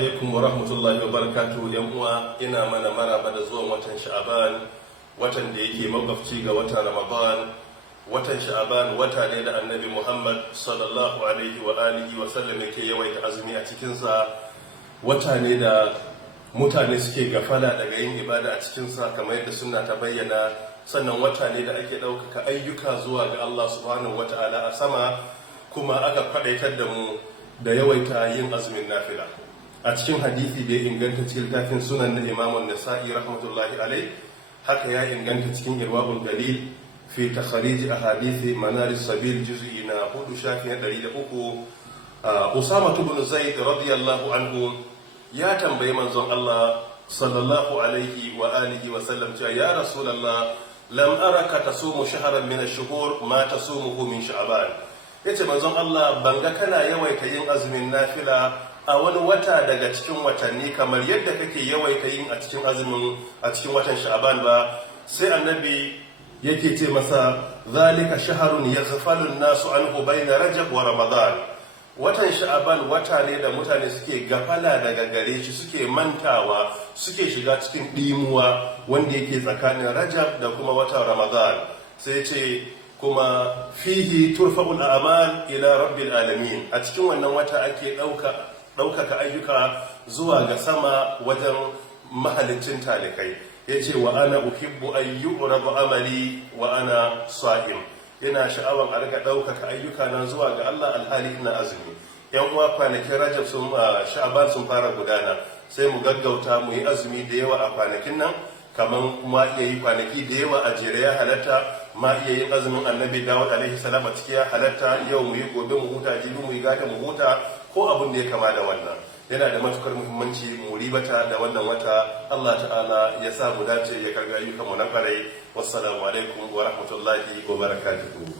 Alaikum wa rahmatullahi wa barakatuhu. Yan uwa, ina mana maraba da zuwan watan Sha'aban, watan da yake makwabci ga watan Ramadan. Watan Sha'aban wata ne da Annabi Muhammad sallallahu alaihi wa alihi wa sallam yake yawaita azumi a cikin sa. Wata ne da mutane suke gafala daga yin ibada a cikin sa kamar yadda sunna ta bayyana. Sannan wata ne da ake ɗaukaka ayyuka zuwa ga Allah subhanahu wata'ala a sama, kuma aka faɗaitar da mu da yawaita yin azumin nafila. A cikin hadisi da ya inganta cikin littafin sunan na imamun nasa'i rahmatullahi alai, haka ya inganta cikin irwabul galil fi takharij ahadithi manaris sabil juz'i na 4 shafi na 103. Usama ibn Zaid radiyallahu anhu ya tambayi manzon Allah sallallahu alaihi wa alihi wa sallam cewa ya rasulullah, lam araka tasumu shahran min ash-shuhur ma tasumuhu min sha'ban. Yace manzon Allah, banga kana yawaita yin azumin nafila a wani wata daga cikin watanni kamar yadda kake yawaita yin a cikin watan Sha'ban ba. Sai annabi yake ce masa, zalika shahrun yaghfalu an-nasu anhu bayna Rajab wa Ramadan. Watan Sha'ban wata ne da mutane suke gafala daga gare shi, suke mantawa, suke shiga cikin dimuwa wanda yake tsakanin Rajab da kuma watan Ramadan. Sai ce kuma fihi turfa'ul a'mal ila rabbil alamin. A cikin wannan wata ake ɗaukaka ayyuka zuwa ga sama wajen mahalicin talikai. Ya ce wa ana uhibbu an yu'rabu amali wa ana sa'im. Ina sha'awan a riga ɗaukaka ayyuka na zuwa ga Allah alhali ina azumi. Yan uwa, kwanakin Rajab Sha'ban sun fara gudana, sai mu gaggauta mu yi azumi da yawa a kwanakin nan, kamar ma iya yi kwanaki da yawa a jere ya halatta, ma iya yin azumin Annabi Dawud alaihi salam a ciki ya halatta, yau mu yi, gobe mu huta, jibi mu yi, gata mu huta, ko abin da ya kama da wannan. Yana da matukar muhimmanci mu ribata da wannan wata. Allah ta'ala ya sa mu dace, ya karga ayyukan mu na kwarai. Wassalamu alaikum wa rahmatullahi wa barakatuhu.